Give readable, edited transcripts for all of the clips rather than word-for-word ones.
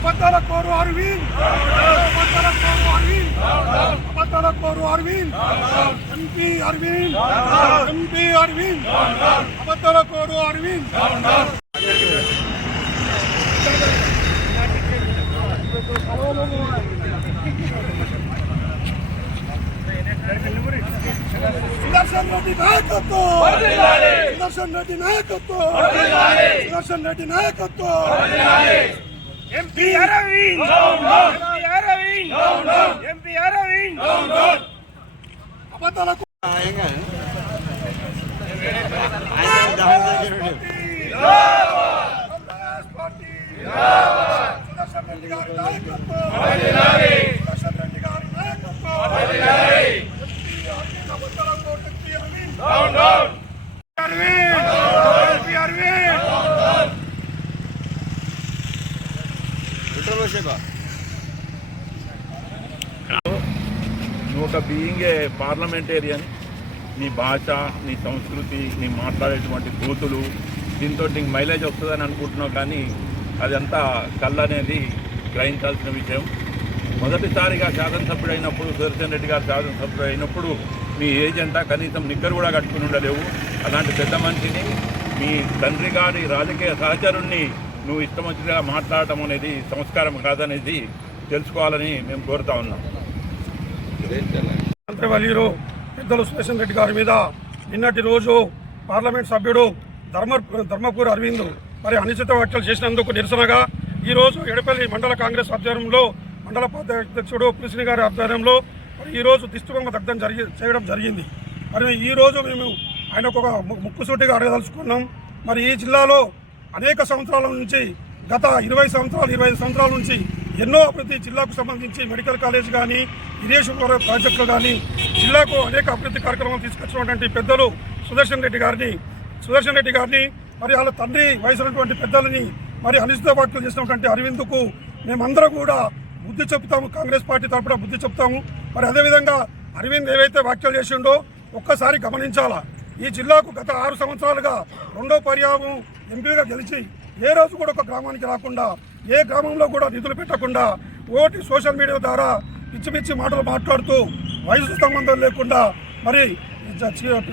అబద్ధాల కోరు అరవింద్, అబద్ధాల కోరు అరవింద్, ఎంపీ అరవింద్, ఎంపీ అరవింద్, అబద్ధాల కోరు అరవింద్. సుదర్శన్ రెడ్డి నాయకత్వం, సుదర్శన్ రెడ్డి నాయకత్వం, సుదర్శన్ రెడ్డి నాయకత్వం. MP Arvind, MP Arvind, MP Arvind. అబద్ధాల సుదర్శన్ రెడ్డి గారి నాయకత్వం, సుదర్శన్ రెడ్డి గారి నాయకత్వం. అబద్ధాల కోరు ఎంపీ అరవింద్, ఎంపీ అరవింద్. నువ్వు ఒక బీయింగ్ ఏ పార్లమెంటేరియన్, నీ భాష, నీ సంస్కృతి, నీ మాట్లాడేటువంటి బూతులు, దీంతో నీకు మైలేజ్ వస్తుందని అనుకుంటున్నావు. కానీ అదంతా కళ్ళనేది గ్రహించాల్సిన విషయం. మొదటిసారిగా శాసనసభ్యుడు అయినప్పుడు, సుదర్శన్ రెడ్డి గారు శాసనసభ్యుడు అయినప్పుడు మీ ఏజెంటా కనీసం నిక్కరు కూడా కట్టుకుని ఉండలేవు. అలాంటి పెద్ద మనిషిని, మీ తండ్రి గారి రాజకీయ సహచరుణ్ణి నువ్వు ఇష్టం వచ్చినగా మాట్లాడటం అనేది సంస్కారం కాదనేది తెలుసుకోవాలని మేము కోరుతా ఉన్నాం. మంత్రివర్యులు పెద్దలు సుదర్శన్ రెడ్డి గారి మీద నిన్నటి రోజు పార్లమెంట్ సభ్యుడు ధర్మపూర్ అరవింద్ మరి అనుచిత వ్యాఖ్యలు చేసినందుకు నిరసనగా ఈరోజు ఎడపల్లి మండల కాంగ్రెస్ ఆధ్వర్యంలో, మండల అధ్యక్షుడు పులిసిని గారి ఆధ్వర్యంలో మరి ఈరోజు దిష్టిబొమ్మ దగ్ధం చేయడం జరిగింది. మరి ఈరోజు మేము ఆయనకు ఒక ముక్కుసూటిగా అడగదలుచుకున్నాం. మరి ఈ జిల్లాలో అనేక సంవత్సరాల నుంచి, గత 20 సంవత్సరాలు 25 సంవత్సరాల నుంచి ఎన్నో అభివృద్ధి, జిల్లాకు సంబంధించి మెడికల్ కాలేజ్ కానీ, ఇరిగేషన్ ప్రాజెక్టులు కానీ, జిల్లాకు అనేక అభివృద్ధి కార్యక్రమాలు తీసుకొచ్చినటువంటి పెద్దలు సుదర్శన్ రెడ్డి గారిని మరి వాళ్ళ తండ్రి వయసున్నటువంటి పెద్దలని మరి అనిశ్చిత వ్యాఖ్యలు చేసినటువంటి అరవింద్కు మేమందరం కూడా బుద్ధి చెప్తాము. కాంగ్రెస్ పార్టీ తరఫున బుద్ధి చెప్తాము. మరి అదేవిధంగా అరవింద్ ఏవైతే వ్యాఖ్యలు చేసిండో ఒక్కసారి గమనించాలా. ఈ జిల్లాకు గత 6 సంవత్సరాలుగా 2వ పర్యాయం ఎంపీగా గెలిచి ఏ రోజు కూడా ఒక గ్రామానికి రాకుండా, ఏ గ్రామంలో కూడా నిధులు పెట్టకుండా, ఓటి సోషల్ మీడియా ద్వారా పిచ్చి మాటలు మాట్లాడుతూ, వయసు సంబంధం లేకుండా మరి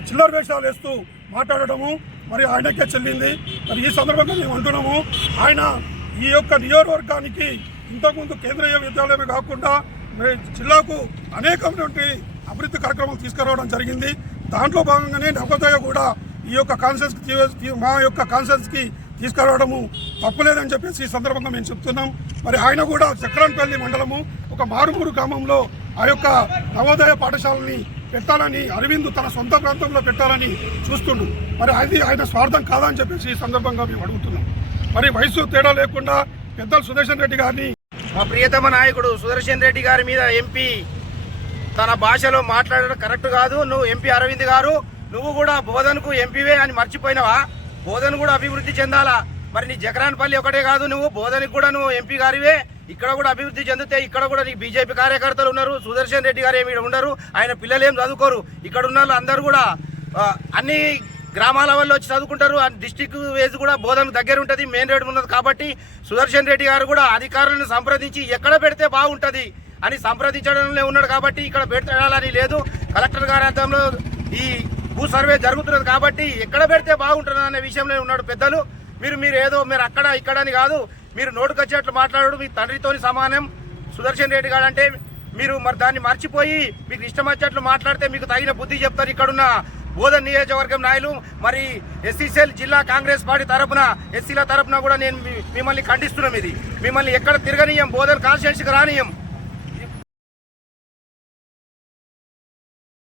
చిల్లర వేషాలు వేస్తూ మాట్లాడటము మరి ఆయనకే చెల్లింది. మరి ఈ సందర్భంగా మేము అంటున్నాము, ఆయన ఈ యొక్క నియోజకవర్గానికి ఇంతకుముందు కేంద్రీయ విద్యాలయమే కాకుండా జిల్లాకు అనేకమైనటువంటి అభివృద్ధి కార్యక్రమాలు తీసుకురావడం జరిగింది. దాంట్లో భాగంగానే నవోదయ కూడా ఈ యొక్క మా యొక్క కాన్ఫరెన్స్కి తీసుకురావడము తప్పలేదని చెప్పేసి ఈ సందర్భంగా మేము చెప్తున్నాం. మరి ఆయన కూడా చక్రాన్పల్లి మండలము ఒక మారుమూరు గ్రామంలో ఆ యొక్క నవోదయ పాఠశాలని పెట్టాలని, అరవింద్ తన సొంత ప్రాంతంలో పెట్టాలని చూస్తుండు. మరి అది ఆయన స్వార్థం కాదా అని చెప్పేసి ఈ సందర్భంగా మేము అడుగుతున్నాం. మరి వయసు తేడా లేకుండా పెద్దలు సుదర్శన్ రెడ్డి గారిని, మా ప్రియతమ నాయకుడు సుదర్శన్ రెడ్డి గారి మీద ఎంపీ తన భాషలో మాట్లాడడం కరెక్ట్ కాదు. నువ్వు ఎంపీ అరవింద్ గారు, నువ్వు కూడా బోధనకు ఎంపీవే అని మర్చిపోయినావా? బోధన కూడా అభివృద్ధి చెందాలా. మరి నీ జగరాన్పల్లి ఒకటే కాదు, నువ్వు బోధనకి కూడా నువ్వు ఎంపీ గారివే. ఇక్కడ కూడా అభివృద్ధి చెందితే ఇక్కడ కూడా నీకు బీజేపీ కార్యకర్తలు ఉన్నారు. సుదర్శన్ రెడ్డి గారు ఏమి ఉండరు, ఆయన పిల్లలు ఏం చదువుకోరు. ఇక్కడ ఉన్న అందరూ కూడా అన్ని గ్రామాల వల్ల వచ్చి చదువుకుంటారు. డిస్టిక్ వేజ్ కూడా బోధనకు దగ్గర ఉంటుంది, మెయిన్ రోడ్ ఉన్నది. కాబట్టి సుదర్శన్ రెడ్డి గారు కూడా అధికారులను సంప్రదించి ఎక్కడ పెడితే బాగుంటుంది అని సంప్రదించడంలో ఉన్నాడు. కాబట్టి ఇక్కడ పెట్టాలని లేదు. కలెక్టర్ గారి అర్థంలో ఈ భూ సర్వే జరుగుతున్నది కాబట్టి ఎక్కడ పెడితే బాగుంటుంది అనే విషయంలో ఉన్నాడు. పెద్దలు మీరు ఏదో మీరు అక్కడ ఇక్కడ అని కాదు, మీరు నోటుకు వచ్చేట్లు మాట్లాడు. మీ తండ్రితోని సమానం సుదర్శన్ రెడ్డి గారు అంటే. మీరు మరి దాన్ని మర్చిపోయి మీకు ఇష్టం వచ్చేట్లు మాట్లాడితే మీకు తగిన బుద్ధి చెప్తారు ఇక్కడున్న బోధన నియోజకవర్గం నాయకులు. మరి ఎస్సీసీఎల్ జిల్లా కాంగ్రెస్ పార్టీ తరఫున, ఎస్సీల తరఫున కూడా నేను మిమ్మల్ని ఖండిస్తున్నాం. ఇది మిమ్మల్ని ఎక్కడ తిరగనీయం, బోధన కాన్స్టిట్యున్సీకి రానియం.